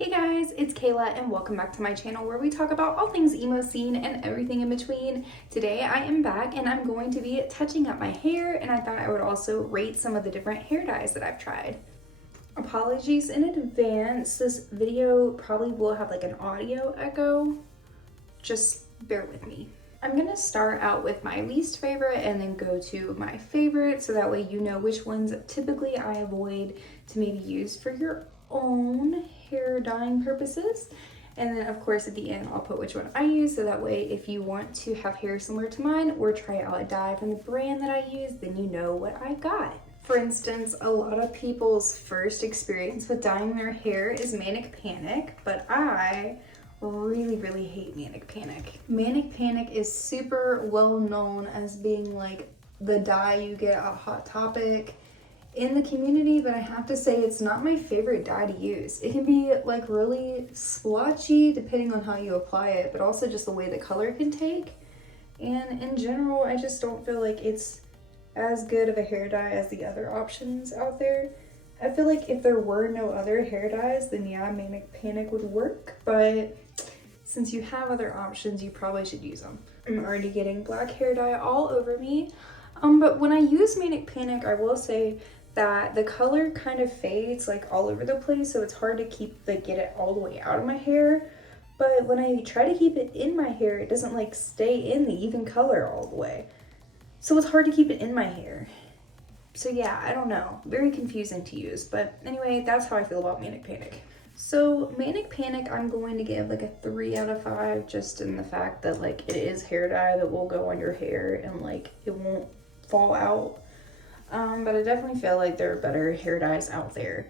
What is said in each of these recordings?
Hey guys, it's Kayla and welcome back to my channel where we talk about all things emo scene and everything in between. Today I am back and I'm going to be touching up my hair, and I thought I would also rate some of the different hair dyes that I've tried. Apologies in advance, this video probably will have like an audio echo. Just bear with me. I'm gonna start out with my least favorite and then go to my favorite, so that way you know which ones typically I avoid to maybe use for your own hair dyeing purposes. And then of course at the end I'll put which one I use, so that way if you want to have hair similar to mine or try out a dye from the brand that I use, then you know what I got. For instance, a lot of people's first experience with dyeing their hair is Manic Panic, but I really hate Manic Panic. Manic Panic is super well known as being like the dye you get at Hot Topic in the community, but I have to say it's not my favorite dye to use. It can be like really splotchy depending on how you apply it, but also just the way the color can take. And in general, I just don't feel like it's as good of a hair dye as the other options out there. I feel like if there were no other hair dyes, then yeah, Manic Panic would work, but since you have other options, you probably should use them. I'm already getting black hair dye all over me. But when I use Manic Panic, I will say that the color kind of fades like all over the place, so it's hard to get it all the way out of my hair. But when I try to keep it in my hair, it doesn't like stay in the even color all the way. So it's hard to keep it in my hair. So yeah, I don't know, very confusing to use, but anyway, that's how I feel about Manic Panic. So Manic Panic, I'm going to give like a 3 out of 5, just in the fact that like it is hair dye that will go on your hair and like it won't fall out. But I definitely feel like there are better hair dyes out there.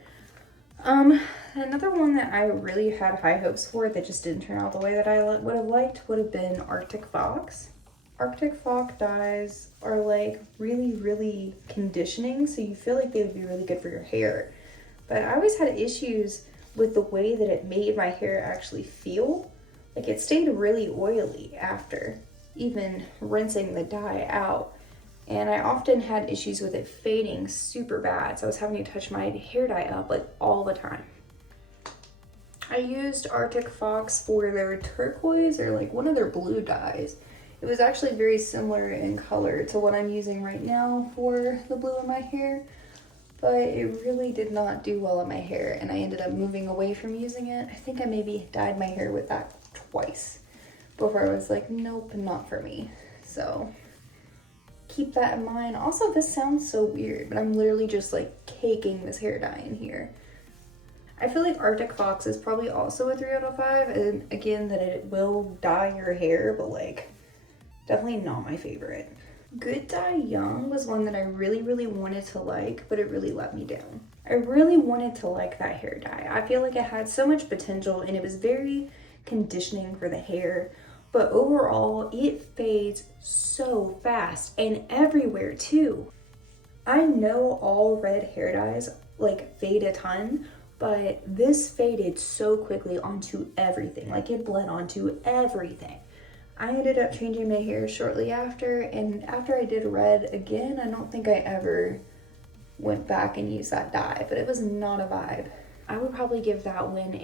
Another one that I really had high hopes for that just didn't turn out the way that I would have liked would have been Arctic Fox. Arctic Fox dyes are like really conditioning, so you feel like they would be really good for your hair. But I always had issues with the way that it made my hair actually feel. Like it stayed really oily after even rinsing the dye out. And I often had issues with it fading super bad, so I was having to touch my hair dye up like all the time. I used Arctic Fox for their turquoise or like one of their blue dyes. It was actually very similar in color to what I'm using right now for the blue in my hair, but it really did not do well in my hair, and I ended up moving away from using it. I think I maybe dyed my hair with that twice before I was like, nope, not for me. So keep that in mind. Also, this sounds so weird, but I'm literally just like caking this hair dye in here. I feel like Arctic Fox is probably also a 3 out of 5, and again, that it will dye your hair, but like definitely not my favorite. Good Dye Young was one that I really wanted to like, but it really let me down. I really wanted to like that hair dye. I feel like it had so much potential and it was very conditioning for the hair, but overall it fades so fast and everywhere too. I know all red hair dyes like fade a ton, but this faded so quickly onto everything. Like it bled onto everything. I ended up changing my hair shortly after, and after I did red again, I don't think I ever went back and used that dye, but it was not a vibe. I would probably give that one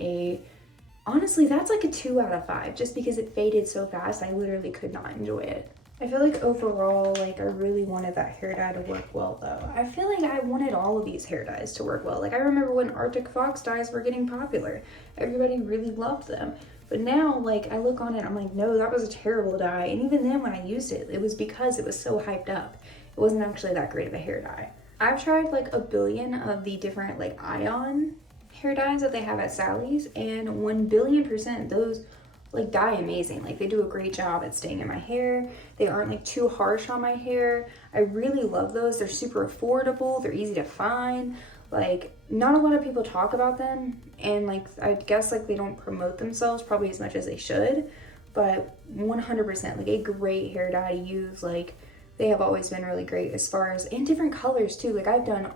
honestly, that's like a 2 out of 5, just because it faded so fast, I literally could not enjoy it. I feel like overall, like I really wanted that hair dye to work well though. I feel like I wanted all of these hair dyes to work well. Like I remember when Arctic Fox dyes were getting popular, everybody really loved them. But now, like, I look on it, I'm like, no, that was a terrible dye. And even then when I used it, it was because it was so hyped up. It wasn't actually that great of a hair dye. I've tried like a billion of the different like ion hair dyes that they have at Sally's, and 1,000,000,000% those like dye amazing. Like they do a great job at staying in my hair. They aren't like too harsh on my hair. I really love those. They're super affordable. They're easy to find. Like not a lot of people talk about them, and like I guess like they don't promote themselves probably as much as they should, but 100% like a great hair dye to use. Like they have always been really great as far as, in different colors too. Like I've done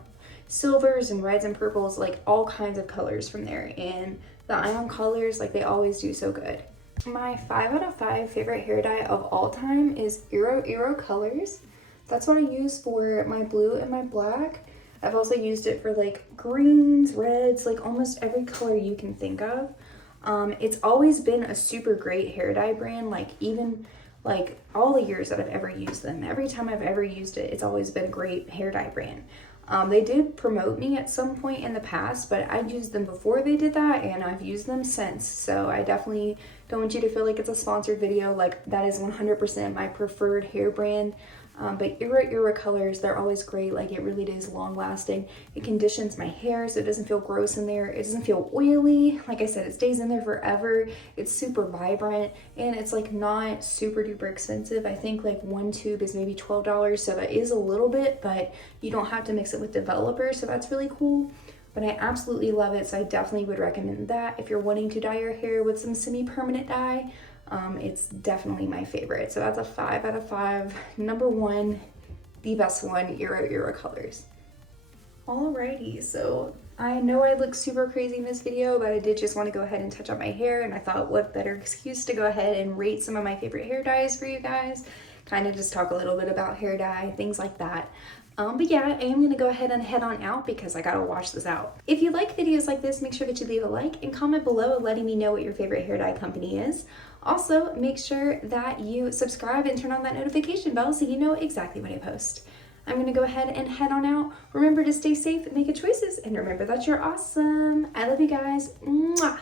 silvers and reds and purples, like all kinds of colors from there, and the ion colors, like they always do so good. My 5 out of 5 favorite hair dye of all time is Eero Colors. That's what I use for my blue and my black. I've also used it for like greens, reds, like almost every color you can think of. It's always been a super great hair dye brand, like even like all the years that I've ever used them. Every time I've ever used it, it's always been a great hair dye brand. They did promote me at some point in the past, but I used them before they did that, and I've used them since. So I definitely don't want you to feel like it's a sponsored video. Like, that is 100% my preferred hair brand. But Era colors, they're always great. Like, it really is long lasting. It conditions my hair so it doesn't feel gross in there. It doesn't feel oily. Like I said, it stays in there forever. It's super vibrant, and it's like not super duper expensive. I think like one tube is maybe $12, so that is a little bit, but you don't have to mix it with developer, so that's really cool. But I absolutely love it, so I definitely would recommend that if you're wanting to dye your hair with some semi-permanent dye. It's definitely my favorite. So that's a 5 out of 5. Number 1, the best one, Era colors. Alrighty, so I know I look super crazy in this video, but I did just want to go ahead and touch up my hair, and I thought what better excuse to go ahead and rate some of my favorite hair dyes for you guys. Kind of just talk a little bit about hair dye, things like that. But yeah, I am gonna go ahead and head on out because I gotta wash this out. If you like videos like this, make sure that you leave a like and comment below letting me know what your favorite hair dye company is. Also, make sure that you subscribe and turn on that notification bell so you know exactly when I post. I'm gonna go ahead and head on out. Remember to stay safe, make good choices, and remember that you're awesome. I love you guys. Mwah!